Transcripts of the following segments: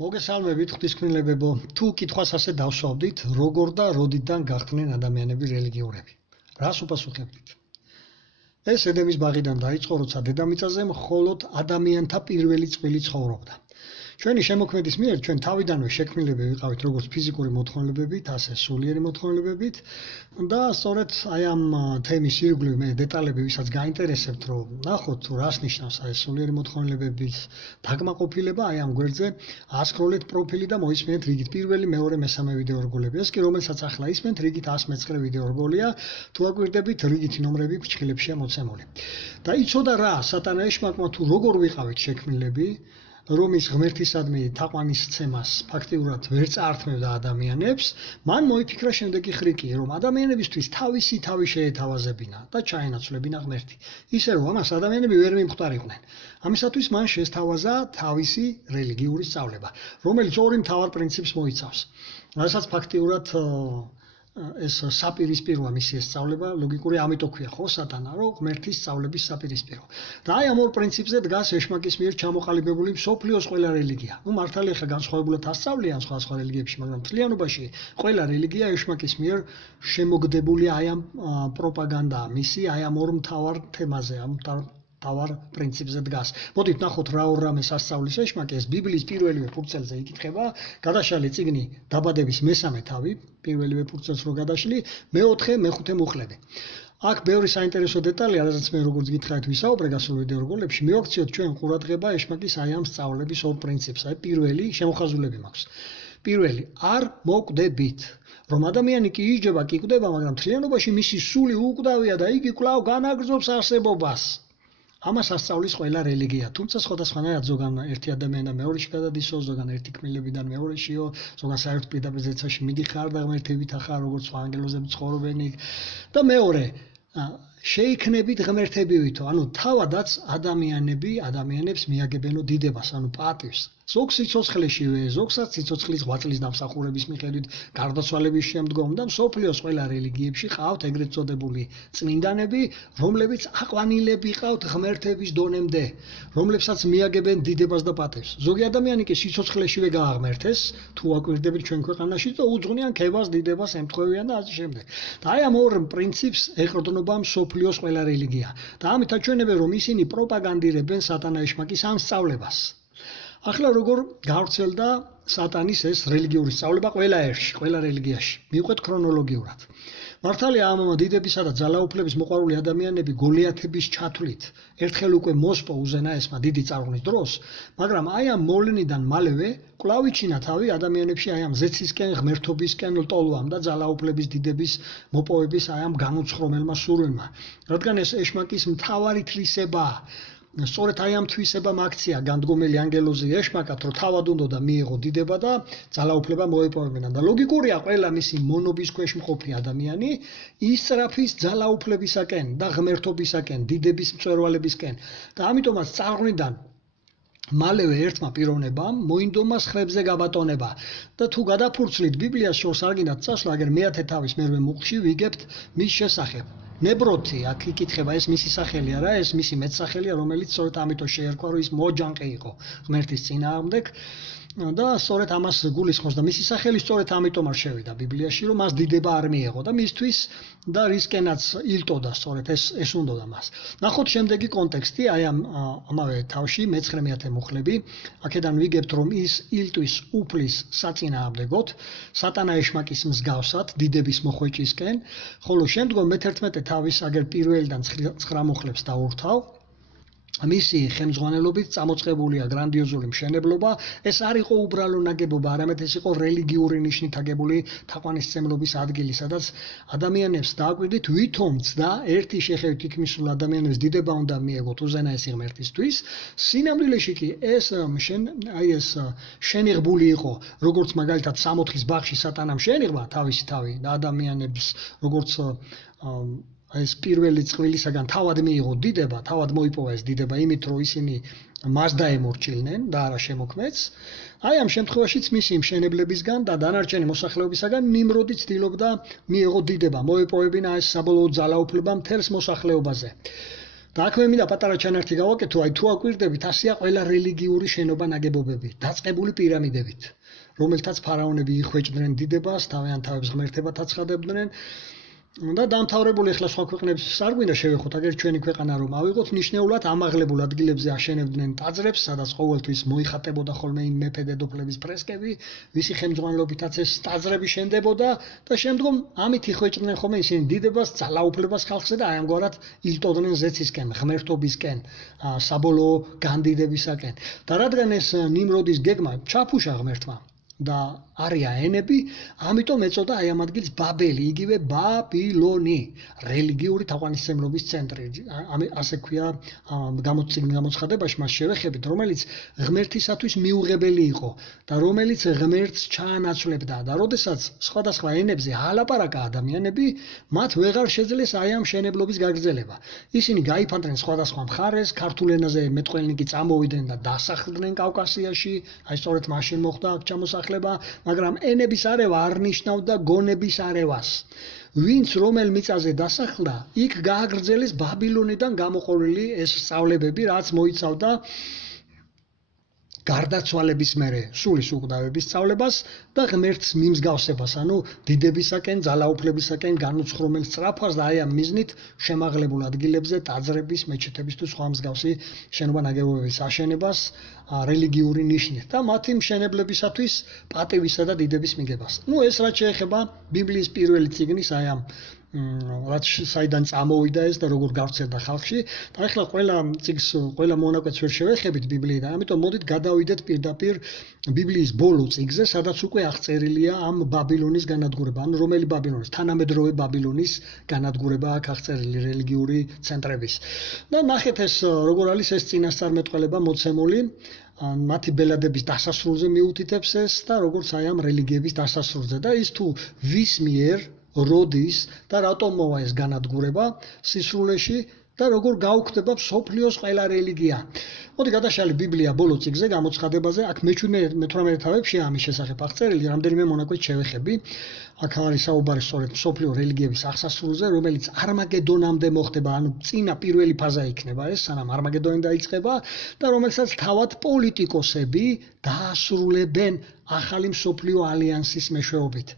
მოგესალმებით ღვთისმშობლებო, თუ კითხვას ასე დავსვავდით, როგორ და როდიდან გახდნენ ადამიანები რელიგიურები? რას უპასუხებდით? ეს ედემის ბაღიდან დაიწყო, როცა დედამიწაზე მხოლოდ ადამიანთა პირველი წყვილი ცხოვრობდა. ჩვენი შემოქმედის მიერ ჩვენ თავიდანვე შექმნილები ვიყავით როგორც ფიზიკური მოთხოვნილებებით, ასე სულიერი მოთხოვნილებებით და სწორედ აი ამ თემის ირგვლივ მე დეტალები ვისაც გაინტერესებთ, რომ ნახოთ თუ რას ნიშნავს აი სულიერი მოთხოვნილებების დაკმაყოფილება, აი ამ გვერდზე ასკროლეთ პროფილი და მოისმინეთ რიგით პირველი, მეორე, მესამე ვიდეო რგოლები. ეს კი რომელსაც ახლა ისმენთ, რიგით 119 ვიდეო რგოლია, თუ აკვირდებით რიგითი ნომრები ფრჩხილებშია მოცემული. და იცოდა რა, სატანა ეშმაკმა თუ როგორ ვიყავით შექმნილები, რომ ის ღმერთისადმი თაყვანისცემას ფაქტიურად ვერ წაართმევდა ადამიანებს, მან მოიფიქრა შემდეგი ხრიკი, რომ ადამიანებისთვის თავისი თავი შეეთავაზებინა და ჩაენაცვლებინა ღმერთი. ისე რომ ამას ადამიანები ვერ მიმხვდარიყვნენ. ამისათვის მან შესთავაზა თავისი რელიგიური სწავლება, რომელიც ორი მთავარ პრინციპს მოიცავს. რასაც ფაქტიურად ეს საპირისპიროა მისი ეს სწავლება, ლოგიკური ამიტომ ქვია ხო სატანა, რომ ღმერთის სწავლების საპირისპირო. და აი ამ ორ პრინციპზე დგას ეშმაკის მიერ ჩამოყალიბებული მსოფლიოს ყველა რელიგია. ნუ მართალია ხა განსხვავებულად ასწავლიან სხვა რელიგიებში, მაგრამ მთლიანობაში ყველა რელიგია ეშმაკის მიერ შემოგდებულია აი ამ პროპაგანდაა მისი, აი ამ ორ მთავარ თემაზე, ამ თავარ პრინციპზე დგას. მოდით ნახოთ რა ორ რამეს ასწავლის ეშმაკი, ეს ბიბლიის პირველივე ფურცელზე იკითხება, გადაშალი წიგნი დაბადების მესამე თავი, პირველივე ფურცელს რო გადაშლი, მეოთხე, მეხუთე მუხლები. აქ ბევრი საინტერესო დეტალია, რაზეც მე როგორც გითხარით ვისაუბრე გასულ ვიდეო რგოლებში, მივაქციოთ ჩვენ ყურადღება ეშმაკის აი ამ სწავლების ორ პრინციპს. აი პირველი შემოხაზულები მაქვს. პირველი, არ მოკვდებით. რომ ადამიანი კი იჯდება, კი კვდება, მაგრამ მთლიანობაში მისი სული უკვდავია და იგი კვლავ განაგრძობს არსებობას. ამას ასწავლის ყველა რელიგია, თუმცა სხვადასხვანაირად ზოგან ერთი ადამიანი და მეორეში გადადისო, ზოგან ერთი კმილებიდან მეორეშიო, ზოგან საერთოდ პირდაპირ ზეცაში მიდიხარ და ღმერთებით ახარ როგორც სხვა ანგელოზები ცხოვრობენ და მეორე შეიქმნებით ღმერთებივითო, ანუ თავადაც ადამიანებს მიაგებენო დიდებას, ანუ პატივს. ზოგ სიცოცხლეშივე, ზოგსაც სიცოცხლის ღვაწლის დამსახურების მიხედვით, გარდაცვალების შემდგომ და მსოფლიოს ყველა რელიგიებში ყავთ ეგრეთ წოდებული წმინდანები, რომლებიც აყვანილები ყავთ ღმერთების დონემდე, რომლებსაც მიაგებენ დიდებას და პატივს. ზოგი ადამიანი კი სიცოცხლეშივე გააღმერთეს, თუ აკვირდებით ჩვენ ქვეყანაში და უძღვნიან ქებას, დიდებას, ემთხვევიან და ასე შემდეგ. და აი ამ ორ პრინციპს ეყრდნობა მსოფლიოს ყველა რელიგია. და ამით აჩვენებენ, რომ ისინი პროპაგანდირებენ სატანა ეშმაკის ამ სწავლებას. ახლა როგორ გავრცელდა სატანის ეს რელიგიური სწავლება ყველა ერში, ყველა რელიგიაში. მივყვეთ ქრონოლოგიურად. მართალია ამ დიდებისა და ძალაუფლების მოყვარული ადამიანები გოლიათების ჩათვლით ერთხელ უკვე მოსპო უზენაესმა დიდი წარღვნის დროს, მაგრამ აი ამ მოვლენიდან მალევე კვლავ იჩინა თავი ადამიანებში აი ამ ზეცისკენ, ღმერთობისკენ ლტოლვამ და ძალაუფლების დიდების მოპოვების აი ამ განუცხრომელმა სურვილმა. რადგან ეს ეშმაკის მთავარი თვისებაა. სწორედ აი ამ თვისებამ აქცია განდგომელი ანგელოზი ეშმაკად, რომ თავად უნდა მიიღო დიდება და ძალაუფლება მოეპოვებინა. და ლოგიკურია ყველა მისი მონობის ქვეშ მყოფი ადამიანი ისწრაფის ძალაუფლებისაკენ და ღმერთობისაკენ, დიდების მწვერვალებისკენ. და ამიტომაც წარღვნიდან მალევე ერთმა პიროვნებამ მოინდომა სხრებზე გაბატონება. და თუ გადაფურცლით ბიბლიას შორს არ გინდათ წასვლა, აგერ მეათე თავის მერვე მუხლში ვიგებთ მის შესახებ. ნებროთი აქ იკითხება, ეს მისი სახელი არა, ეს მისი მეტსახელია, რომელიც სწორედ ამიტომ შეერქვა, რომ ის მოჯანყე იყო ღმერთის წინააღმდეგ და სწორედ ამას გულისხმობს და მისი სახელი სწორედ ამიტომ არ შევიდა ბიბლიაში, რომ მას დიდება არ მიეღო და მისთვის და რისკენაც ილტოდა სწორედ ეს უნდოდა მას. ნახოთ შემდეგი კონტექსტი, აი ამავე თავში მე-9 მუხლები, აქედან ვიგებთ, რომ ის ილტვის უფლის საწინააღმდეგოდ, სატანა ეშმაკის მსგავსად, დიდების მოხვეჭისკენ, ხოლო შემდგომ მე-11 თავის აგერ პირველიდან 9 მუხლებს დაურთავ. მისი ხელმძღვანელობით წამოწყებულია გრანდიოზული მშენებლობა. ეს არ იყო უბრალო ნაგებობა, არამედ ეს იყო რელიგიური ნიშნით აგებული თაყვანისმცემლობის ადგილი, სადაც ადამიანებს დააკვირდით ვითომც და ერთი შეხედვით იქ მისულ ადამიანებს დიდება უნდა მიეღოთ უზენაესი ღმერთისთვის. სინამდვილეში კი ეს შენიღბული იყო, როგორც მაგალითად სამოთხის ბაღში სატანამ შეენიღვა თავისი თავი და ადამიანებს როგორც ეს პირველი წყვილისაგან თავად მიიღო დიდება, თავად მოიპოვა ეს დიდება იმით, რომ ისინი მას დაემორჩილნენ და არა შემოქმედს. აი ამ შემთხვევაშიც მისი მშენებლებისგან და დანარჩენი მოსახლეობისაგან ნიმროდი ცდილობდა მიეღო დიდება, მოეპოვებინა ეს საბოლოო ძალაუფლება მთელს მოსახლეობაზე. და აქ მე მინდა პატარა ჩანართი გავაკეთო, აი თუ აკვირდებით, ასეა ყველა რელიგიური შენობა ნაგებობები, დაწყებული პირამიდებით, რომელთაც ფარაონები იხვეჭდნენ დიდებას, თავიანთ თავებს ღმერთებად აცხადებდნენ. და დამთავრებული ახლა სხვა ქვეყნებს არ გვინდა შევეხოთ, აგერ ჩვენი ქვეყანა რომ ავიღოთ, ნიშნეულად ამაღლებულ ადგილებზე აშენებდნენ ტაძრებს, სადაც ყოველთვის მოიხატებოდა ხოლმე იმ მეფე დედოფლების ფრესკები, ვისი ხელმძღვანელობითაც ეს ტაძრები შენდებოდა და შემდგომ ამით იხვეჭდნენ ხოლმე ისინი დიდებას, ძალაუფლებას ხალხზე და აი ამგვარად ილტოდნენ ზეცისკენ, ღმერთობისკენ, საბოლოო განდიდებისაკენ. და რადგან ეს ნიმროდის გეგმა ჩაფუშა ღმერთმა და არია ენები, ამიტომ ეწოდა აი ამ ადგილს ბაბელი, იგივე ბაბილონი, რელიგიური თაყვანისმცემლობის ცენტრი. ასე ქვია გამოცხადებაში მას შევეხებით, რომელიც ღმერთისათვის მიუღებელი იყო და რომელიც ღმერთს ჩაანაცვლებდა და როდესაც სხვადასხვა ენებზე ალაპარაკა ადამიანები, მათ ვეღარ შეძლეს აი ამ მშენებლობის გაგრძელება. ისინი გაიფანტნენ სხვადასხვა მხარეს, ქართულ ენაზე მეტყველნი კი წამოვიდნენ და დასახლდნენ კავკასიაში, აი სწორედ მაშინ მოხდა აქ ჩამოსახლება, მაგრამ ენების არევა არ ნიშნავდა გონების არევას. ვინც რომელ მიწაზე დასახლდა, იქ გააგრძელეს ბაბილონიდან გამოყოლილი ეს სწავლებები, რაც მოიცავდა გარდაცვალების მერე სულის უკვდავების სწავლებას და ღმერთს მიმსგავსებას, ანუ დიდებისაკენ, ძალაუფლებისაკენ განუცხრომელ სწრაფვას და აი ამ მიზნით შემაღლებულ ადგილებზე ტაძრების, მეჩეთების თუ სხვა მსგავსი შენობა ნაგებობების აშენებას რელიგიური ნიშნით და მათი მშენებლებისათვის პატივისა და დიდების მიგებას. ეს რაც შეეხება ბიბლიის პირველი წიგნის აი ამ რაც საიდან წამოვიდა ეს და როგორ გავრცელდა ხალხში და ახლა ყველა წიგნს, ყველა მონაკვეთს ვერ შევეხებით ბიბლიიდან, ამიტომ მოდით გადავიდეთ პირდაპირ ბიბლიის ბოლო წიგნზე, სადაც უკვე აღწერილია ამ ბაბილონის განადგურება, ანუ რომელი ბაბილონის, თანამედროვე ბაბილონის განადგურება აქ აღწერილი რელიგიური ცენტრების. და ნახეთ ეს როგორ არის ეს წინასწარმეტყველება მოცემული, მათი ბელადების დასასრულზე მიუთითებს ეს და როგორც აი ამ რელიგიების დასასრულზე და ის თუ ვის მიერ როდის და რატომ მოვა ეს განადგურება სისრულეში და როგორ გაუქმდება მსოფლიოს ყველა რელიგია. მოდი გადაშალე ბიბლია ბოლო წიგნზე გამოცხადებაზე, აქ მე-18 თავებში ამის შესახებ აღწერილი რამდენიმე მონაკვეთს შევეხები. აქ არის საუბარი სწორედ მსოფლიო რელიგიების აღსასრულზე, რომელიც არმაგედონამდე მოხდება, ანუ წინა პირველი ფაზა იქნება ეს, სანამ არმაგედონი დაიწყება და რომელსაც თავად პოლიტიკოსები დაასრულებენ ახალი მსოფლიო ალიანსის მეშვეობით.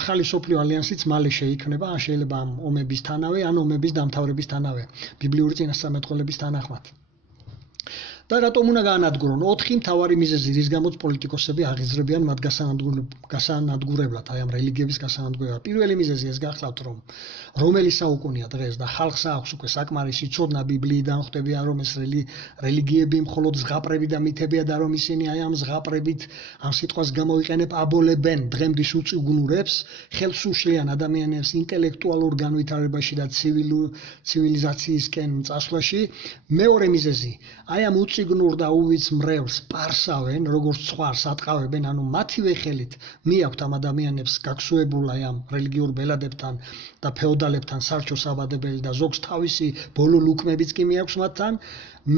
ახალი მსოფლიო ალიანსიც მალე შეიქმნება, შეიძლება ამ ომების თანავე, ან ომების დამთავრების თანავე, ბიბლიური წინასწარმეტყველების თანახმად. და რატომ უნდა გაანადგურონ? 4 მთავარი მიზეზი, რის გამოც პოლიტიკოსები აღიზრებიან მათ გასანადგურებლად, აი ამ რელიგიების გასანადგურებლად. პირველი მიზეზი ეს გახლავთ, რომ რომელი საუკუნეა დღეს და ხალხს აქვს უკვე საკმარისი ცოდნა ბიბლიიდან, ხვდებიან რომ ეს რელიგიები მხოლოდ ზღაპრები და მითებია და რომ ისინი აი ამ ზღაპრებით ამ სიტყვას გამოიყენებ აბოლებენ დღემდის უწიგნურებს, ხელს უშლიან ადამიანებს ინტელექტუალურ განვითარებაში და ცივილიზაციისკენ წასვლაში. მეორე მიზეზი, აი ამ უწიგნურ და უვიც მრევლს პარსავენ, როგორც სხვას ატყავებენ, ანუ მათივე ხელით მიაქვთ ამ ადამიანებს გაქცევებულ აი ამ რელიგიურ ბელადებთან და ფეოდალებთან სარჩო საბადებელი და ზოგს თავისი ბოლო ლუკმებიც კი მიაქვს მათთან.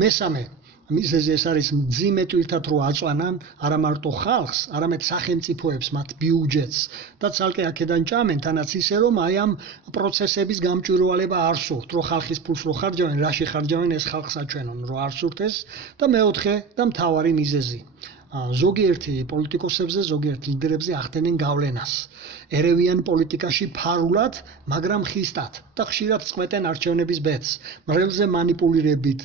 მესამე მიზეზი ეს არის მძიმე ტვირთად რო აწვანან არა მარტო ხალხს, არამედ სახელმწიფოებს, მათ ბიუჯეტს და ცალკე აქედან ჭამენ, თანაც ისე რომ აი ამ პროცესების გამჭვირვალება არ სურთ, რომ ხალხის ფულს რო ხარჯავენ, რაში ხარჯავენ ეს ხალხს აჩვენონ, რომ არ სურთ ეს და მეოთხე და მთავარი მიზეზი. ზოგიერთი პოლიტიკოსებზე, ზოგიერთ ლიდერებზე ახდენენ გავლენას. ერევიან პოლიტიკაში ფარულად, მაგრამ ხისტად და ხშირად წყვეტენ არჩევნების ბედს, მრევლზე მანიპულირებით.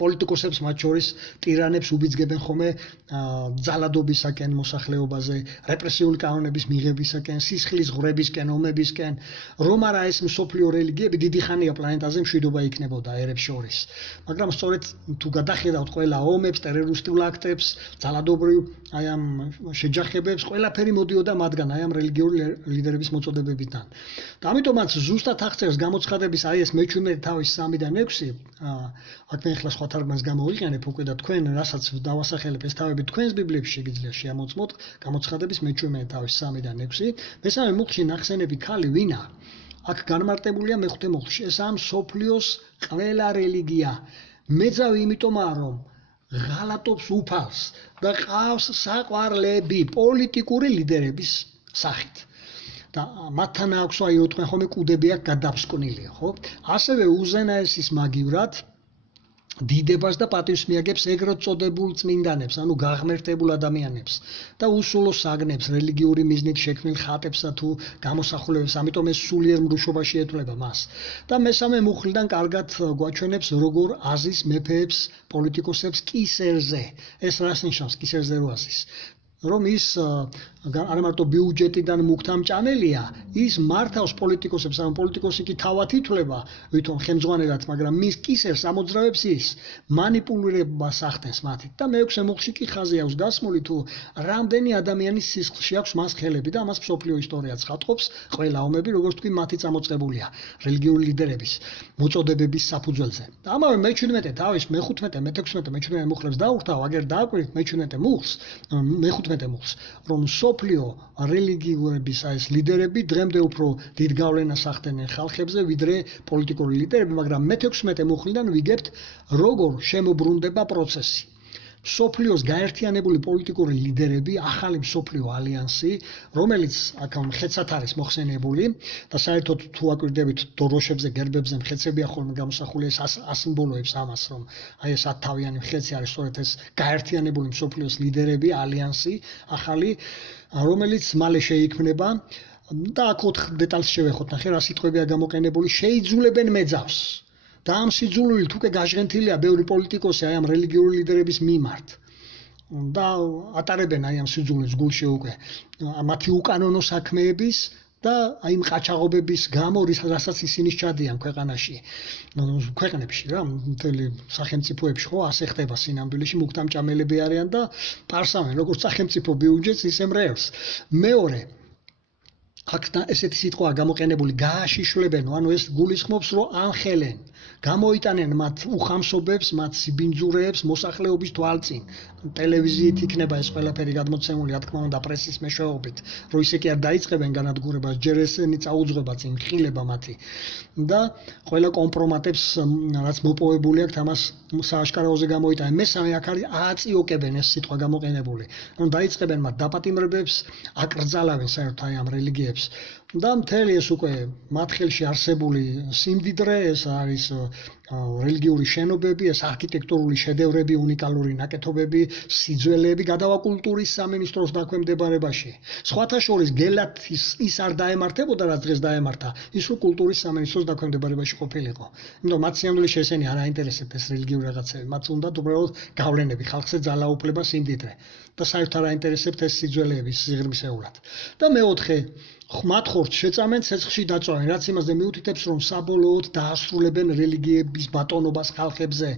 პოლიტიკოსებს მათ შორის ტირანებს უბიძგებენ ხოლმე ძალადობისაკენ მოსახლეობაზე, რეპრესიული კანონების მიღებისაკენ, სისხლის ღვრებისკენ, ომებისკენ, რომ არა ეს მსოფლიო რელიგიები დიდი ხანია პლანეტაზე მშვიდობა იქნებოდა ერებს შორის. მაგრამ სწორედ თუ გადახედავთ ყველა ომებს, ტერორისტულ აქტებს, ძალადობრივ აი ამ შეჯახებებს, ყველაფერი მოდიოდა მათგან, აი ამ რელიგიური ლიდერების მოწოდებებიდან. და ამიტომაც ზუსტად აღწერს გამოცხადების აი ეს მე-17 თავის 3-დან 6, აქ მე ახლა სხვა თარგმანს გამოვიყენებ უკვე და თქვენ რასაც დავასახელებ ეს თავები თქვენს ბიბლიებში შეგიძლია შეამოწმოთ გამოცხადების მე-17 თავის 3-დან 6. მესამე მუხლში ნახსენები ქალი ვინა? აქ განმარტებულია მე-5 მუხლში. ესაა მსოფლიოს ყველა რელიგია. მეძავი იმიტომაა რომ ღალატობს უფალს და ყავს საყვარლები პოლიტიკური ლიდერების სახით. და მათთან აქვს აი უთქვენ ხოლმე კუდები აქვს გადაფსკვნილი, ხო? ასევე უზენაესის მაგივრად დიდებას და პატივს მიაგებს ეგრეთ წოდებულ წმინდანებს, ანუ გაღმერთებულ ადამიანებს და უსულო საგნებს, რელიგიური მიზნით შექმნილ ხატებსა თუ გამოსახულებებს, ამიტომ ეს სულიერ მრუშობაში ეთვლება მას. და მესამე მუხლიდან კარგად გვაჩვენებს, როგორ აზის მეფეებს, პოლიტიკოსებს კისერზე. ეს რას ნიშნავს კისერზე რო აზის? რომ ის არა მარტო ბიუჯეტიდან მუქთამჭამელია, ის მართავს პოლიტიკოსებს, ანუ პოლიტიკოსი კი თავად ითვლება, ვითომ ხელმძღვანელად, მაგრამ მის კისერს ამოძრავებს ის, მანიპულირებას ახდენს მათით. და მეექვსე მუხლში კი ხაზი აქვს გასმული, თუ რამდენი ადამიანის სისხლში აქვს მას ხელები და ამას მსოფლიო ისტორიაც ხატყობს, ყველა ომები, როგორც თქვი, მათი წამოწყებულია რელიგიური ლიდერების მოწოდებების საფუძველზე. და ამავე მე-17, თავის მე-15, მე-16, მე-17 მუხლებს დაურთავ, აგერ დააკვირდით მე-17 მუხლს, მე-15 მუხლს, რომ მსოფლიო რელიგიურების ეს ლიდერები დღემდე უფრო დიდ გავლენას ახდენენ ხალხებზე, ვიდრე პოლიტიკური ლიდერები, მაგრამ მე-16 მუხლიდან ვიგებთ, როგორ შემოbrunდება პროცესი. მსოფლიოს გაერთიანებული პოლიტიკური ლიდერები, ახალი მსოფლიო ალიანსი, რომელიც აქ მხეცად არის მოხსენებული და საერთოდ თუ აკვირდებით დროშებზე, გერბებზე მხეცებია ხოლმე გამოსახული, ეს ასიმბოლოებს ამას, რომ აი ეს 10 თავიანი მხეცი არის სწორედ ეს გაერთიანებული მსოფლიოს ლიდერები, ალიანსი, ახალი, რომელიც მალე შეიქმნება და აქ 4 დეტალს შევეხოთ, ნახე რა სიტყვებია გამოყენებული, შეიძულებენ მეძავს. და ამ სიძულვილით უკვე გაჟღენთილია ბევრი პოლიტიკოსი აი ამ რელიგიური ლიდერების მიმართ. და ატარებენ აი ამ სიძულვილს გულში უკვე მათი უკანონო საქმეების და აი მყაჩაღობების გამო, რასაც ისინი სჭადიან ქვეყანაში. ქვეყნებში რა, მთელი სახელმწიფოებში ხო ასე ხდება სინამდვილეში, მუქთამჭამელები არიან და პარსავენ როგორც სახელმწიფო ბიუჯეტს, ისე მრევლს. მეორე აქ ესეთი სიტყვა გამოყენებული გააშიშვლებენო, ანუ ეს გულისხმობს, რომ ანხელენ, გამოიტანენ მათ უხამსობებს, მათ სიბინძურეებს მოსახლეობის თვალწინ. ტელევიზიით იქნება ეს ყველაფერი გადმოცემული, რა თქმა უნდა, პრესის მეშვეობით, რომ ისე კი არ დაიწყებენ განადგურებას, ჯერ ესენი წაუძღვება წინ, ხილება მათი. და ყველა კომპრომატებს, რაც მოპოვებული აქვს, ამას სააშკარაოზე გამოიტანენ. მესამე აქ არის ააწიოკებენ ეს სიტყვა გამოყენებული. ანუ დაიწყებენ მათ დაპატიმრებებს, აკრძალავენ საერთოდ აი ამ რელიგიებს. და მთელი ეს უკვე მათ ხელში არსებული სიმდიდრე, ეს არის რელიგიური შენობები, ეს არქიტექტურული შედევრები, უნიკალური ნაკეთობები, სიძველეები გადავა კულტურის სამინისტროს დაქვემდებარებაში. სხვათა შორის გელათის ის არ დაემართებოდა, რაც დღეს დაემართა, ის რომ კულტურის სამინისტროს დაქვემდებარებაში ყოფილიყო. იმიტომ მათ სიამდვილეში ესენი არ აინტერესებთ ეს რელიგიური რაღაცები, მათ უნდათ უბრალოდ გავლენები, ხალხზე ძალაუფლება, სიმდიდრე. და საერთოდ არ აინტერესებთ ეს სიძველეები სიღრმისეულად. და მეოთხე მათ ხორცს შეწამენ, ცეცხლში დაწვავენ, რაც იმაზე მიუთითებს, რომ საბოლოოდ დაასრულებენ რელიგიების ბატონობას ხალხებზე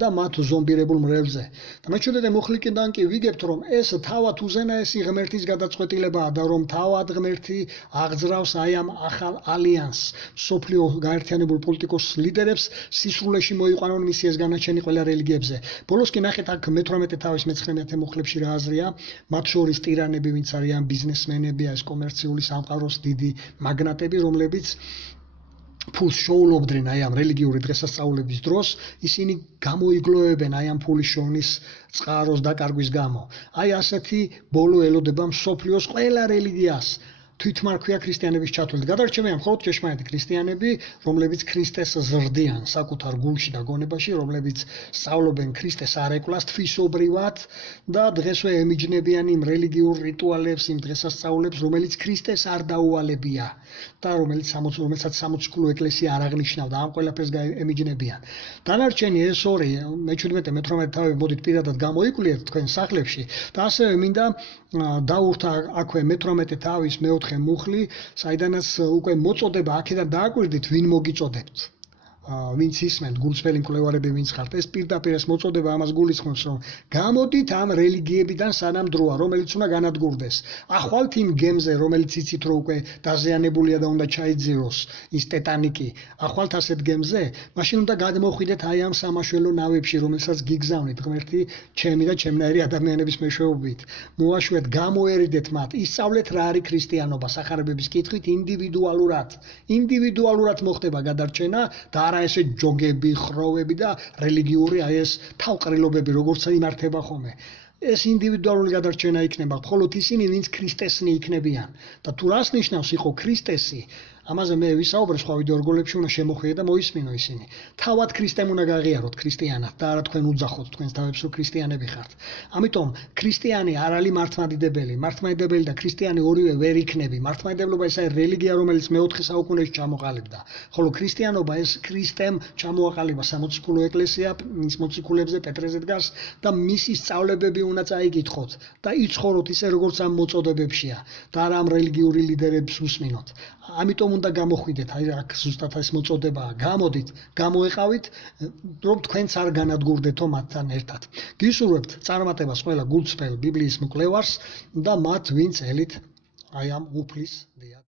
და მათ ზომბირებულ მრევლზე. და მე-17 მუხლიდან კი ვიგებთ, რომ ეს თავად უზენაესი ღმერთის გადაწყვეტილებაა და რომ თავად ღმერთი აღძრავს აი ამ ახალ ალიანსს, მსოფლიო გაერთიანებულ პოლიტიკოს ლიდერებს სისრულეში მოიყვანონ მისი ეს განაჩენი ყველა რელიგიებზე. ბოლოს კი ნახეთ აქ მე-18 თავის მე-19 მუხლებში რა აზრია, მათ შორის ტირანები, ვინც არიან ბიზნესმენები, ეს კომერციული სამყაროს დიდი მაგნატები, რომლებიც ფულს შოულობდნენ აი ამ რელიგიური დღესასწაულების დროს, ისინი გამოიგლოებენ აი ამ ფულის შოვნის წყაროს დაკარგვის გამო. აი ასეთი ბოლო ელოდება მსოფლიოს ყველა რელიგიას. თვითმარქვია ქრისტიანების ჩათვლით. გადარჩენია მხოლოდ ჭეშმარიტი ქრისტიანები, რომლებიც ქრისტეს ზრდიან საკუთარ გულში და გონებაში, რომლებიც სწავლობენ ქრისტეს არეკლას თვისობრივად და დღესვე ემიჯნებიან იმ რელიგიურ რიტუალებს, იმ დღესასწაულებს, რომელიც ქრისტეს არ დაუალებია და რომელსაც 60 ქულო ეკლესია არ აღნიშნავდა, ამ ყველაფერს ემიჯნებიან. დანარჩენი ეს ორი, მე-17, მე-18 თავი მოდით პირადად გამოიკვლიეთ თქვენ სახლებში და ასევე მინდა დაურთა აქვე მე-18 თავის მე-4 მუხლი, საიდანაც უკვე მოწოდება აქედან დააკვირდით, ვინ მოგიწოდებთ. ვინც ისმენთ, გულწრფელი მკვლევარები ვინც ხართ, ეს პირდაპირ ეს მოწოდება ამას გულისხმობს, რომ გამოდით ამ რელიგიებიდან სანამ დროა, რომელიც უნდა განადგურდეს. ახვალთ იმ გემზე, რომელიც იცით, რომ უკვე დაზიანებულია და უნდა ჩაიძიროს ის ტეტანიკი. ახვალთ ასეთ გემზე, მაშინ უნდა გადმოხვიდეთ აი ამ სამაშველო ნავებში, რომელსაც გიგზავნით ღმერთი ჩემი და ჩემნაირი ადამიანების მეშვეობით. მოაშვეთ, გამოერიდეთ მათ, ისწავლეთ რა არის ქრისტიანობა სახარებების კითხვით ინდივიდუალურად მოხდება გადარჩენა და არა ესე ჯოგები, ხროვები და რელიგიური აი ეს თავყრილობები, როგორც იმართება ხოლმე. ეს ინდივიდუალური გადარჩენა იქნება, მხოლოდ ისინი, ვინც ქრისტესნი იქნებიან. და თუ რას ნიშნავს იყო ქრისტესი, ამაზე მე ვისაუბრე სხვა ვიდეო რგოლებში, უნდა შემოხვიე და მოისმინო ისინი. თავად ქრისტემ უნდა გაღიაროთ ქრისტიანად და არა თქვენ უძახოთ თქვენს თავებს, რომ ქრისტიანები ხართ. ამიტომ ქრისტიანი არ არის მართლმადიდებელი. მართლმადიდებელი და ქრისტიანი ორივე ვერ იქნები. მართლმადიდებლობა ეს არის რელიგია, რომელიც მე-4 საუკუნეში ჩამოყალიბდა. ხოლო ქრისტიანობა ეს ქრისტემ ჩამოაყალიბა სამოციქულო ეკლესია, მის მოციქულებზე პეტრეზე დგას და მისი სწავლებები უნდა წაიკითხოთ და იცხოვროთ ისე, როგორც ამ მოწოდებებშია და არა ამ რელიგიური ლიდერებს უსმინოთ. ამიტომ უნდა გამოხვიდეთ, აი აქ ზუსტად ეს მოწოდებაა. გამოდით, გამოეყავით, რომ თქვენც არ განადგურდეთო მათთან ერთად. გისურვებთ წარმატებას ყველა გულწრფელ ბიბლიის მკვლევარს და მათ, ვინც ელით აი ამ უფლის დიად